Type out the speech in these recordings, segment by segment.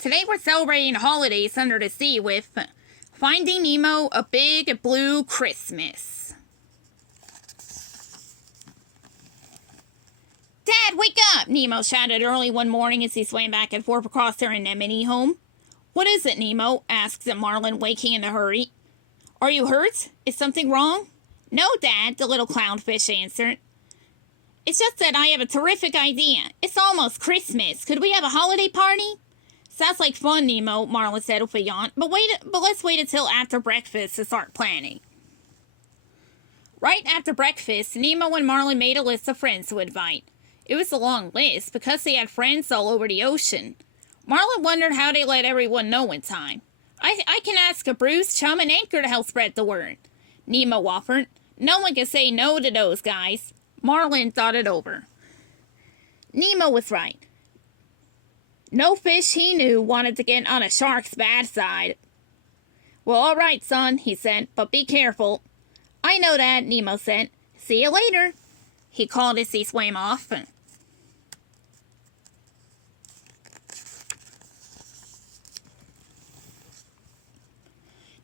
Today we're celebrating holidays under the sea with Finding Nemo, A Big Blue Christmas. Dad, wake up! Nemo shouted early one morning as he swam back and forth across their anemone home. What is it, Nemo? Asked Marlin, waking in a hurry. Are you hurt? Is something wrong? No, Dad, the little clownfish answered. It's just that I have a terrific idea. It's almost Christmas. Could we have a holiday party? Sounds like fun, Nemo, Marlin said with a yawn. But let's wait until after breakfast to start planning. Right after breakfast, Nemo and Marlin made a list of friends to invite. It was a long list because they had friends all over the ocean. Marlin wondered how they let everyone know in time. I can ask a Bruce, Chum, and Anchor to help spread the word. Nemo offered. No one can say no to those guys. Marlin thought it over. Nemo was right. No fish he knew wanted to get on a shark's bad side. Well, all right, son, he said, but be careful. I know that, Nemo said. See you later, he called as he swam off.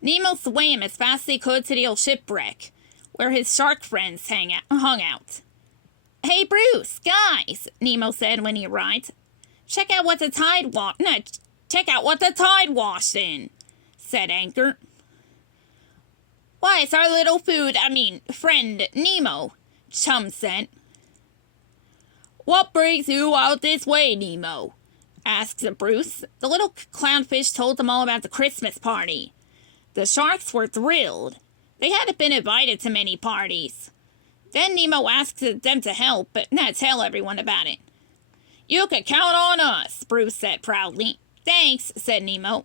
Nemo swam as fast as he could to the old shipwreck, where his shark friends hung out. Hey, Bruce, guys, Nemo said when he arrived. Check out what the tide washed in, said Anchor. Why, it's our little friend Nemo, Chum said. What brings you out this way, Nemo? Asked Bruce. The little clownfish told them all about the Christmas party. The sharks were thrilled. They hadn't been invited to many parties. Then Nemo asked them to help, but not tell everyone about it. You can count on us, Bruce said proudly. Thanks, said Nemo.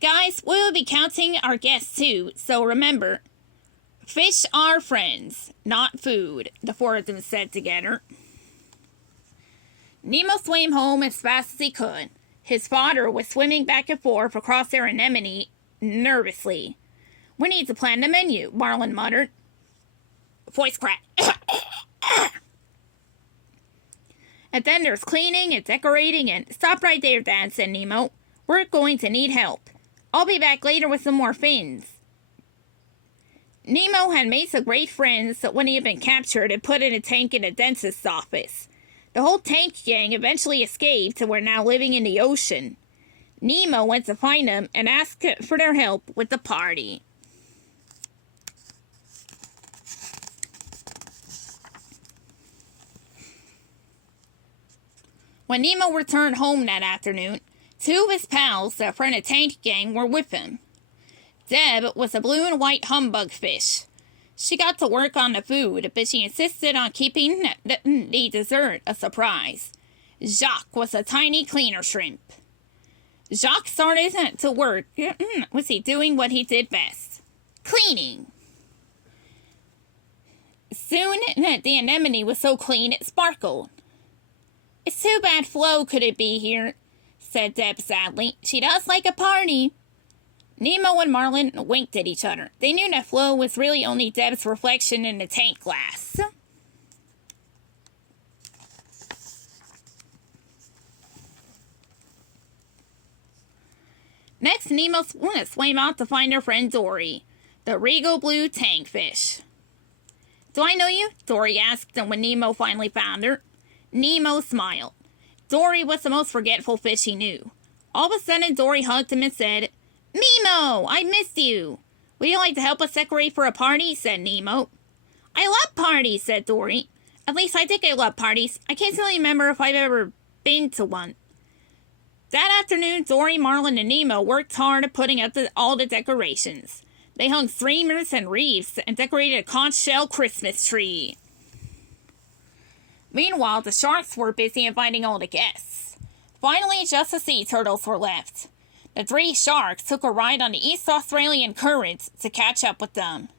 Guys, we'll be counting our guests too, so remember, fish are friends, not food, the four of them said together. Nemo swam home as fast as he could. His father was swimming back and forth across their anemone nervously. We need to plan the menu, Marlin muttered. Voice crack. And then there's cleaning and decorating and... Stop right there, Dad, said Nemo. We're going to need help. I'll be back later with some more fins. Nemo had made some great friends when he had been captured and put in a tank in a dentist's office. The whole tank gang eventually escaped and were now living in the ocean. Nemo went to find them and asked for their help with the party. When Nemo returned home that afternoon, two of his pals, the friend of tank gang, were with him. Deb was a blue and white humbug fish. She got to work on the food, but she insisted on keeping the dessert a surprise. Jacques was a tiny cleaner shrimp. Jacques started to work. Was he doing what he did best? Cleaning. Soon, the anemone was so clean it sparkled. It's too bad Flo couldn't be here, said Deb sadly. She does like a party. Nemo and Marlin winked at each other. They knew that Flo was really only Deb's reflection in the tank glass. Next, Nemo swam out to find her friend Dory, the regal blue tankfish. Do I know you? Dory asked when Nemo finally found her. Nemo smiled. Dory was the most forgetful fish he knew. All of a sudden, Dory hugged him and said, Nemo, I missed you. Would you like to help us decorate for a party? Said Nemo. I love parties, said Dory. At least I think I love parties. I can't really remember if I've ever been to one. That afternoon, Dory, Marlin, and Nemo worked hard at putting up all the decorations. They hung streamers and wreaths and decorated a conch shell Christmas tree. Meanwhile, the sharks were busy inviting all the guests. Finally, just the sea turtles were left. The three sharks took a ride on the East Australian current to catch up with them.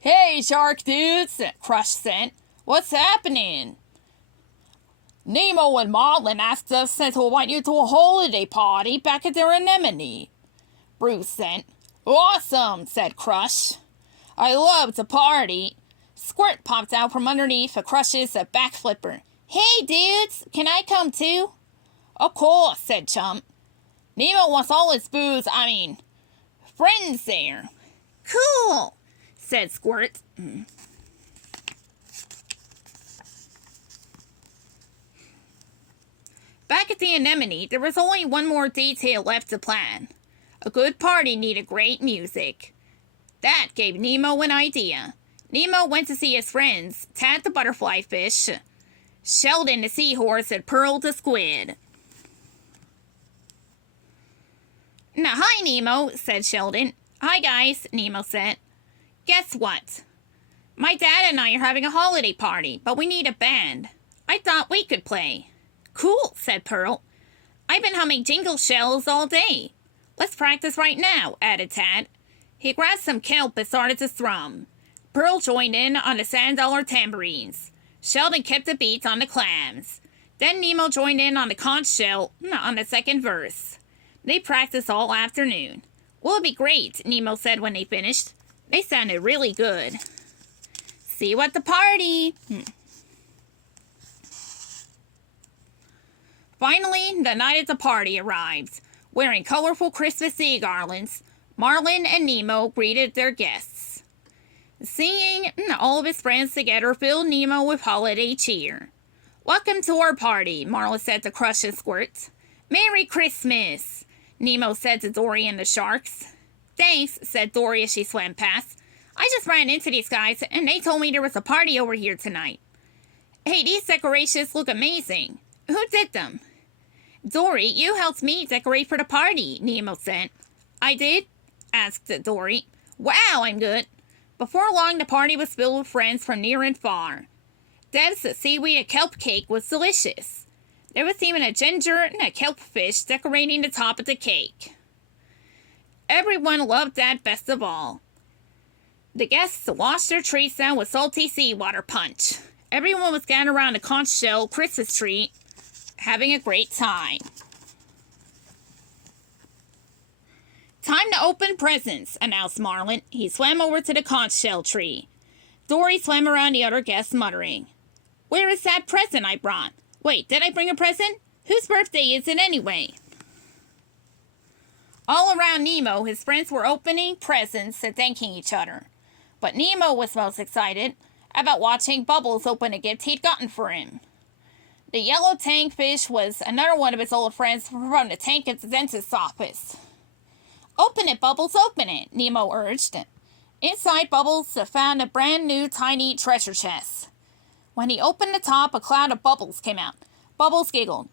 Hey, shark dudes, Crush said. What's happening? Nemo and Marlin asked us to invite you to a holiday party back at their anemone, Bruce said. Awesome, said Crush. I love to party. Squirt popped out from underneath a Crush's back flipper. Hey, dudes, can I come too? Of course, said Chump. Nemo wants all his friends there. Cool, said Squirt. Back at the anemone, there was only one more detail left to plan. A good party needed great music. That gave Nemo an idea. Nemo went to see his friends, Tad the butterfly fish, Sheldon the seahorse, and Pearl the squid. Now, hi, Nemo, said Sheldon. Hi, guys, Nemo said. Guess what? My dad and I are having a holiday party, but we need a band. I thought we could play. Cool, said Pearl. I've been humming jingle shells all day. Let's practice right now, added Tad. He grabbed some kelp and started to strum. Pearl joined in on the $7 tambourines. Sheldon kept the beats on the clams. Then Nemo joined in on the conch shell on the second verse. They practiced all afternoon. Well, it'll be great, Nemo said when they finished. They sounded really good. See you at the party. Finally, the night at the party arrived. Wearing colorful Christmas Eve garlands, Marlin and Nemo greeted their guests. Seeing all of his friends together filled Nemo with holiday cheer. Welcome to our party, Marlin said to Crush and Squirt. Merry Christmas, Nemo said to Dory and the sharks. Thanks, said Dory as she swam past. I just ran into these guys and they told me there was a party over here tonight. Hey, these decorations look amazing. Who did them? Dory, you helped me decorate for the party, Nemo said. I did? Asked Dory. Wow, I'm good. Before long, the party was filled with friends from near and far. Deb's seaweed and kelp cake was delicious. There was even a ginger and a kelp fish decorating the top of the cake. Everyone loved that best of all. The guests washed their trees down with salty seawater punch. Everyone was gathered around the conch shell Christmas tree, having a great time. Time to open presents, announced Marlin. He swam over to the conch shell tree. Dory swam around the other guests, muttering, Where is that present I brought? Wait, did I bring a present? Whose birthday is it anyway? All around Nemo, his friends were opening presents and thanking each other. But Nemo was most excited about watching Bubbles open a gift he'd gotten for him. The yellow tankfish was another one of his old friends from the tank at the dentist's office. Open it, Bubbles, open it, Nemo urged. Inside, Bubbles found a brand new tiny treasure chest. When he opened the top, a cloud of bubbles came out. Bubbles giggled.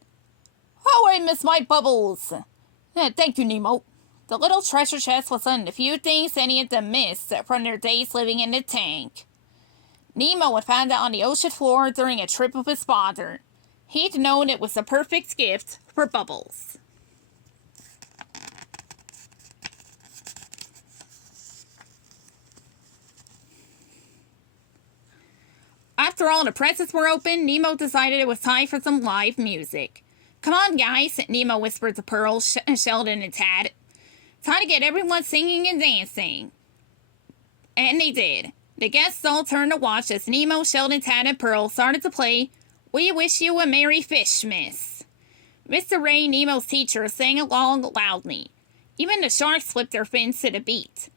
Oh, I miss my bubbles. Thank you, Nemo. The little treasure chest was one of the few things any of them missed from their days living in the tank. Nemo had found it on the ocean floor during a trip with his father. He'd known it was the perfect gift for Bubbles. After all the presents were open, Nemo decided it was time for some live music. Come on, guys, Nemo whispered to Pearl, Sheldon, and Tad. Time to get everyone singing and dancing. And they did. The guests all turned to watch as Nemo, Sheldon, Tad, and Pearl started to play We Wish You a Merry Fishmas. Mr. Ray, Nemo's teacher, sang along loudly. Even the sharks flipped their fins to the beat.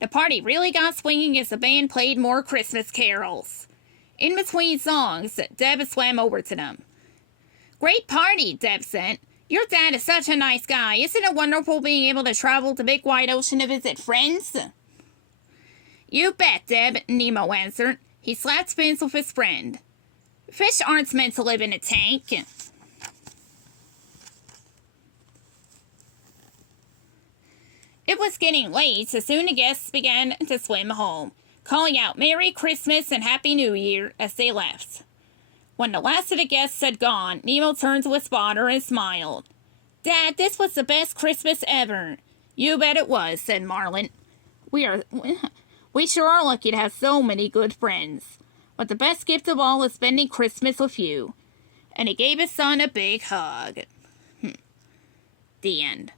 The party really got swinging as the band played more Christmas carols. In between songs, Deb swam over to them. Great party, Deb said. Your dad is such a nice guy. Isn't it wonderful being able to travel the big wide ocean to visit friends? You bet, Deb, Nemo answered. He slapped fins with his friend. Fish aren't meant to live in a tank. It was getting late, so soon the guests began to swim home, calling out Merry Christmas and Happy New Year as they left. When the last of the guests had gone, Nemo turned to his spotter and smiled. Dad, this was the best Christmas ever. You bet it was, said Marlin. We sure are lucky to have so many good friends. But the best gift of all is spending Christmas with you. And he gave his son a big hug. The end.